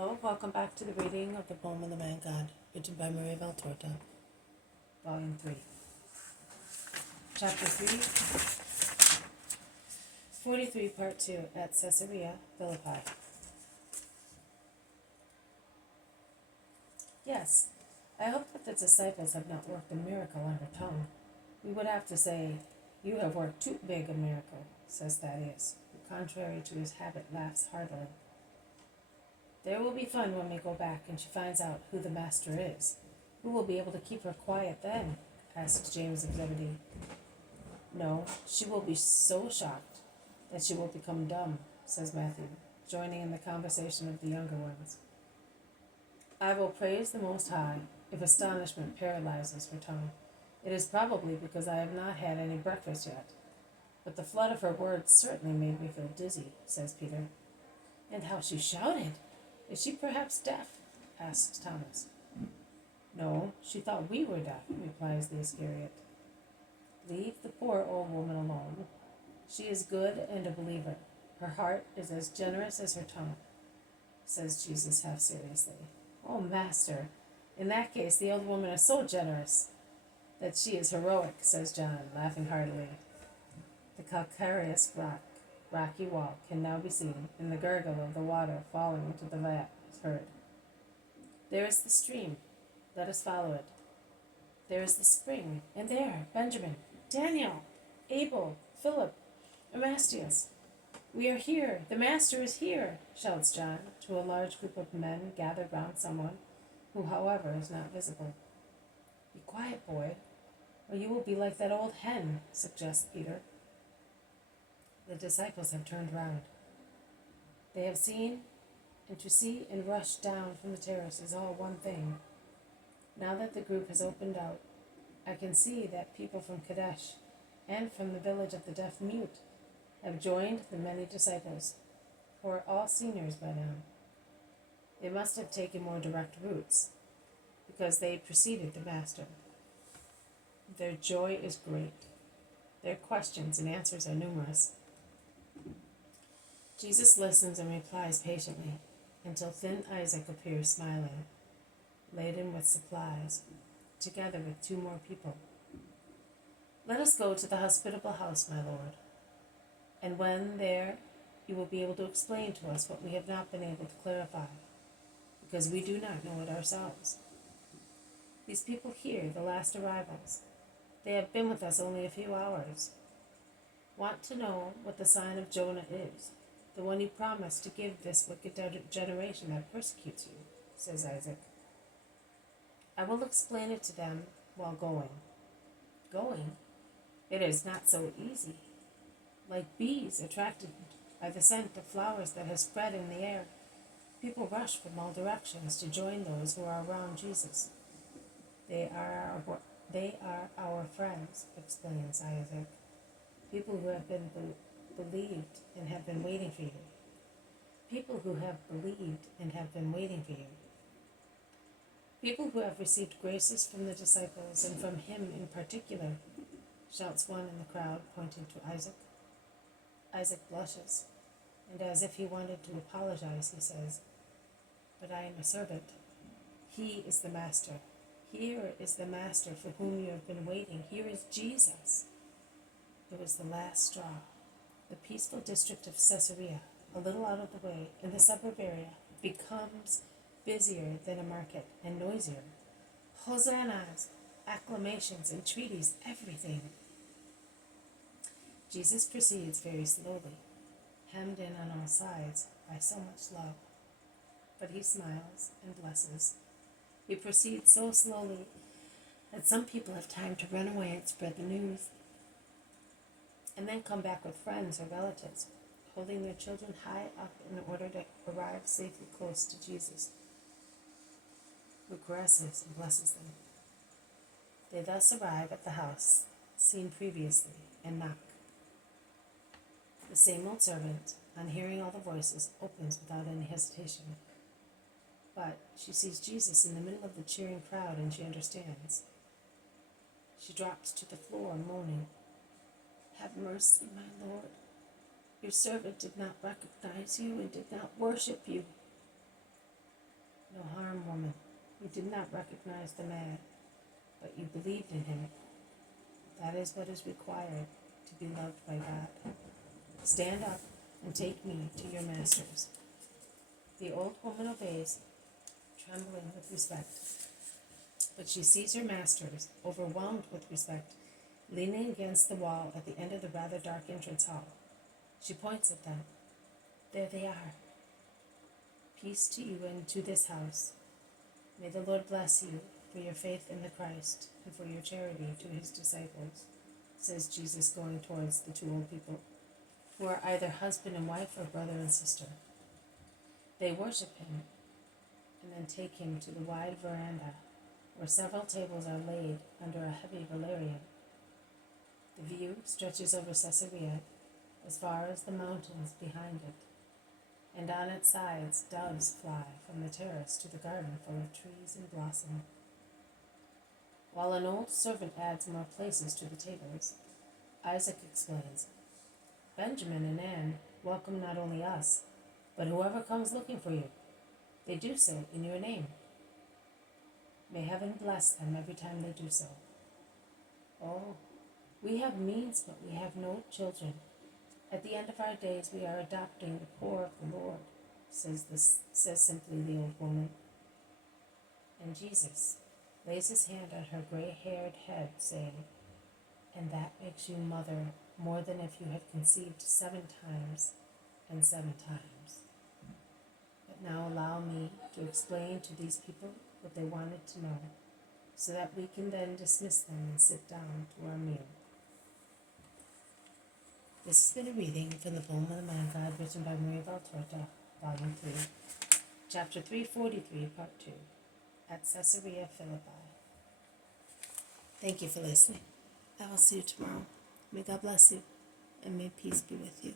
Hello, welcome back to the reading of the poem of the Man God, written by Maria Valtorta, Volume 3. Chapter 3, 43, Part 2, at Caesarea, Philippi. Yes, I hope that the disciples have not worked a miracle on her tongue. We would have to say, "You have worked too big a miracle," says Thaddeus, who, contrary to his habit, laughs heartily. There will be fun when we go back and she finds out who the master is. Who will be able to keep her quiet then? Asks James of Zebedee. No, she will be so shocked that she will become dumb, says Matthew, joining in the conversation of the younger ones. I will praise the Most High if astonishment paralyzes her tongue. It is probably because I have not had any breakfast yet. But the flood of her words certainly made me feel dizzy, says Peter. And how she shouted! Is she perhaps deaf? Asks Thomas. No, she thought we were deaf, replies the Iscariot. Leave the poor old woman alone. She is good and a believer. Her heart is as generous as her tongue, says Jesus half seriously. Oh, Master, in that case the old woman is so generous that she is heroic, says John, laughing heartily. The calcareous rocky wall can now be seen, and the gurgle of the water falling into the vat is heard. There is the stream. Let us follow it. There is the spring, and there, Benjamin, Daniel, Abel, Philip, Amastius. We are here. The master is here, shouts John to a large group of men gathered round someone who, however, is not visible. Be quiet, boy, or you will be like that old hen, suggests Peter. The disciples have turned round. They have seen, and to see and rush down from the terrace is all one thing. Now that the group has opened out, I can see that people from Kadesh and from the village of the deaf-mute have joined the many disciples, who are all seniors by now. They must have taken more direct routes, because they preceded the Master. Their joy is great. Their questions and answers are numerous. Jesus listens and replies patiently, until thin Isaac appears smiling, laden with supplies, together with 2 more people. Let us go to the hospitable house, my lord, and when there, you will be able to explain to us what we have not been able to clarify, because we do not know it ourselves. These people here, the last arrivals, they have been with us only a few hours, want to know what the sign of Jonah is, the one you promised to give this wicked generation that persecutes you, says Isaac. I will explain it to them while going. Going? It is not so easy. Like bees attracted by the scent of flowers that has spread in the air, people rush from all directions to join those who are around Jesus. They are our friends, explains Isaac. People who have been believed and have been waiting for you. People who have believed and have been waiting for you. People who have received graces from the disciples and from him in particular, shouts one in the crowd, pointing to Isaac. Isaac blushes, and as if he wanted to apologize, he says, But I am a servant. He is the master. Here is the master for whom you have been waiting. Here is Jesus. It was the last straw. The peaceful district of Caesarea, a little out of the way, in the suburb area, becomes busier than a market and noisier. Hosannas, acclamations, entreaties, everything. Jesus proceeds very slowly, hemmed in on all sides by so much love. But he smiles and blesses. He proceeds so slowly that some people have time to run away and spread the news, and then come back with friends or relatives, holding their children high up in order to arrive safely close to Jesus, who caresses and blesses them. They thus arrive at the house seen previously and knock. The same old servant, on hearing all the voices, opens without any hesitation. But she sees Jesus in the middle of the cheering crowd, and she understands. She drops to the floor, moaning, Have mercy, my Lord. Your servant did not recognize you and did not worship you. You did not recognize the man, but you believed in him. That is what is required to be loved by God. Stand up and take me to your masters." The old woman obeys, trembling with respect. But she sees her masters, overwhelmed with respect, leaning against the wall at the end of the rather dark entrance hall. She points at them. There they are. "Peace to you and to this house. May the Lord bless you for your faith in the Christ and for your charity to his disciples," says Jesus, going towards the two old people, who are either husband and wife or brother and sister. They worship him and then take him to the wide veranda, where several tables are laid under a heavy valerian. The view stretches over Caesarea as far as the mountains behind it, and on its sides doves fly from the terrace to the garden full of trees and blossom. While an old servant adds more places to the tables, Isaac explains, "Benjamin and Anne welcome not only us, but whoever comes looking for you. They do so in your name. May heaven bless them every time they do so." "Oh, we have means, but we have no children. At the end of our days, we are adopting the poor of the Lord," says simply the old woman. And Jesus lays his hand on her gray-haired head, saying, "And that makes you mother more than if you had conceived 7 times and 7 times. But now allow me to explain to these people what they wanted to know, so that we can then dismiss them and sit down to our meal." This has been a reading from the poem of the Man God, written by Maria Valtorta, Volume 3, Chapter 343, Part 2, at Caesarea Philippi. Thank you for listening. I will see you tomorrow. May God bless you, and may peace be with you.